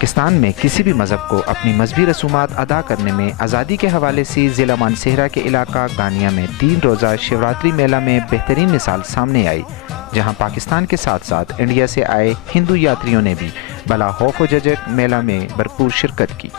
पाकिस्तान में किसी भी मज़हब को अपनी मजहबी रसूमात अदा करने में आज़ादी के हवाले से ज़िला मानसेरा के इलाका गानिया में 3 रोज़ा शिवरात्रि मेला में बेहतरीन मिसाल सामने आई, जहां पाकिस्तान के साथ साथ इंडिया से आए हिंदू यात्रियों ने भी बला खौफ व झिझक मेला में भरपूर शिरकत की।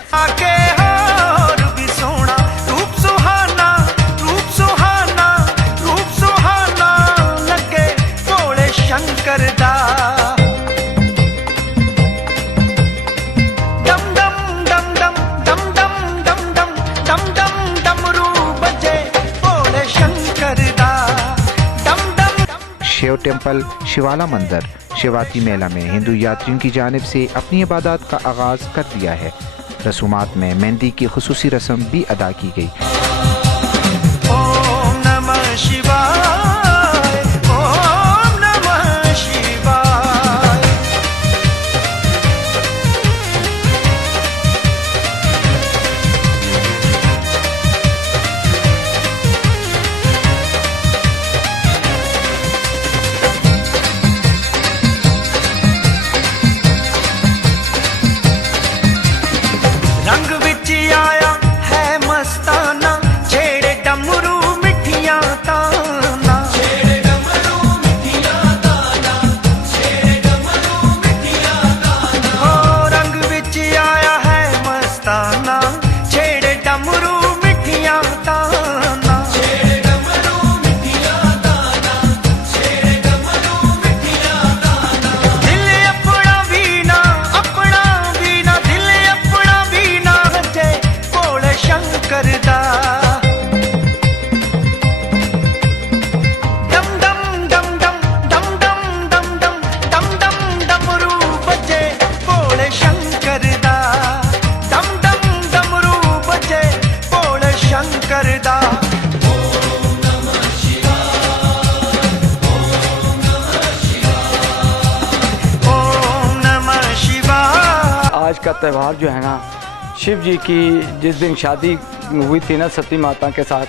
शिव टेम्पल शिवाला मंदिर शिवरात्रि मेला में हिंदू यात्रियों की जानिब से अपनी इबादत का आगाज कर दिया है। रसूमात में मेहंदी की खुसूसी रस्म भी अदा की गई। ओम नमः शिवाय, ओम नमः शिवाय। रंग विच आया है मस्ताना, छेड़े डमरू मिठिया ताना, छेड़े डमरू मिठिया ताना, छेड़े डमरू मिठिया ताना। हो रंग विच आया है मस्ताना, छेड़े डमरू मिठिया ताना, छेड़े डमरू मिठिया ताना, छेड़े डमरू मिठिया ताना। दिल अपना बीना, अपना बीना, दिल अपना बीना बजे भोले शंकर दा। डम डम डम डम डम डम डम डम डम डम डमरू बजे भोले शंकर दा। डम डम डमरू बजे भोले शंकर दा। ओम नमः शिवाय। आज का त्यौहार जो है ना, शिव जी की जिस दिन शादी हुई थी ना सती माता के साथ,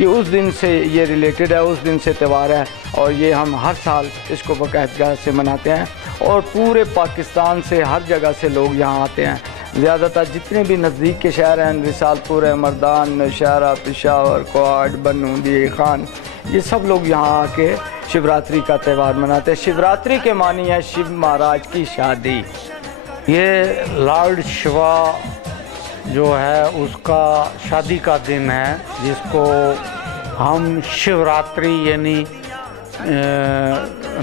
ये उस दिन से ये रिलेटेड है, उस दिन से त्यौहार है और ये हम हर साल इसको बाकायदगी से मनाते हैं और पूरे पाकिस्तान से हर जगह से लोग यहाँ आते हैं। ज़्यादातर जितने भी नज़दीक के शहर हैं, रिसालपुर है, मर्दान, नौशहरा, पेशावर, क्वाड, बन्नू, दिए खान, ये सब लोग यहाँ आके शिवरात्रि का त्यौहार मनाते हैं। शिवरात्रि के मानी है शिव महाराज की शादी। ये लॉर्ड शिवा जो है उसका शादी का दिन है, जिसको हम शिवरात्रि यानी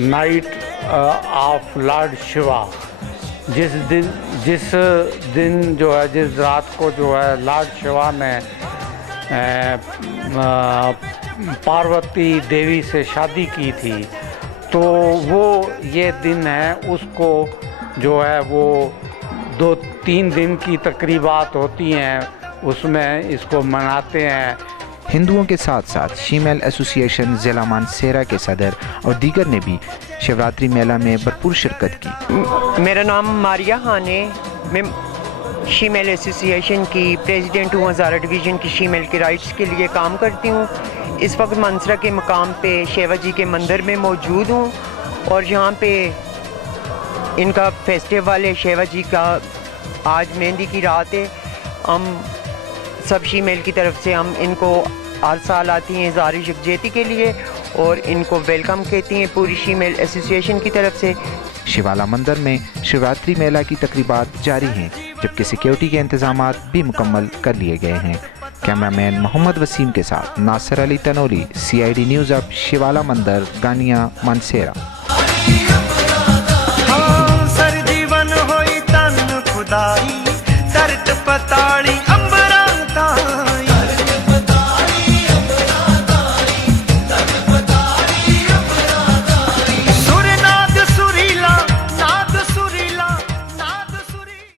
नाइट ऑफ लॉर्ड शिवा, जिस दिन जो है, जिस रात को जो है लॉर्ड शिवा ने पार्वती देवी से शादी की थी, तो वो ये दिन है, उसको जो है वो 2-3 दिन की तकरीबात होती हैं, उसमें इसको मनाते हैं। हिंदुओं के साथ साथ शीमेल एसोसिएशन ज़िला मानसेरा के सदर और दीगर ने भी शिवरात्रि मेला में भरपूर शिरकत की। मेरा नाम मारिया खान है, मैं शीमेल एसोसिएशन की प्रेसिडेंट हूँ। हज़ारा डिवीज़न की शीमेल के राइट्स के लिए काम करती हूँ। इस वक्त मानसरा के मकाम पे शेवा जी के मंदिर में मौजूद हूँ और यहाँ पे इनका फेस्टिवल है शेवा जी का। आज मेहंदी की रात है। हम सब शीमेल की तरफ से हम इनको हर साल आती हैं ज़ार यकजहती के लिए और इनको वेलकम कहती हैं पूरी शीमेल एसोसिएशन की तरफ से। शिवाला मंदिर में शिवरात्रि मेला की तकरीबात जारी हैं, जबकि सिक्योरिटी के इंतजाम भी मुकम्मल कर लिए गए हैं। कैमरामैन मोहम्मद वसीम के साथ नासिर अली तनोली, CID न्यूज़ अब शिवाला मंदिर गानिया मानसेरा। सर जीवन होई तन खुदाई, दर्द पताड़ी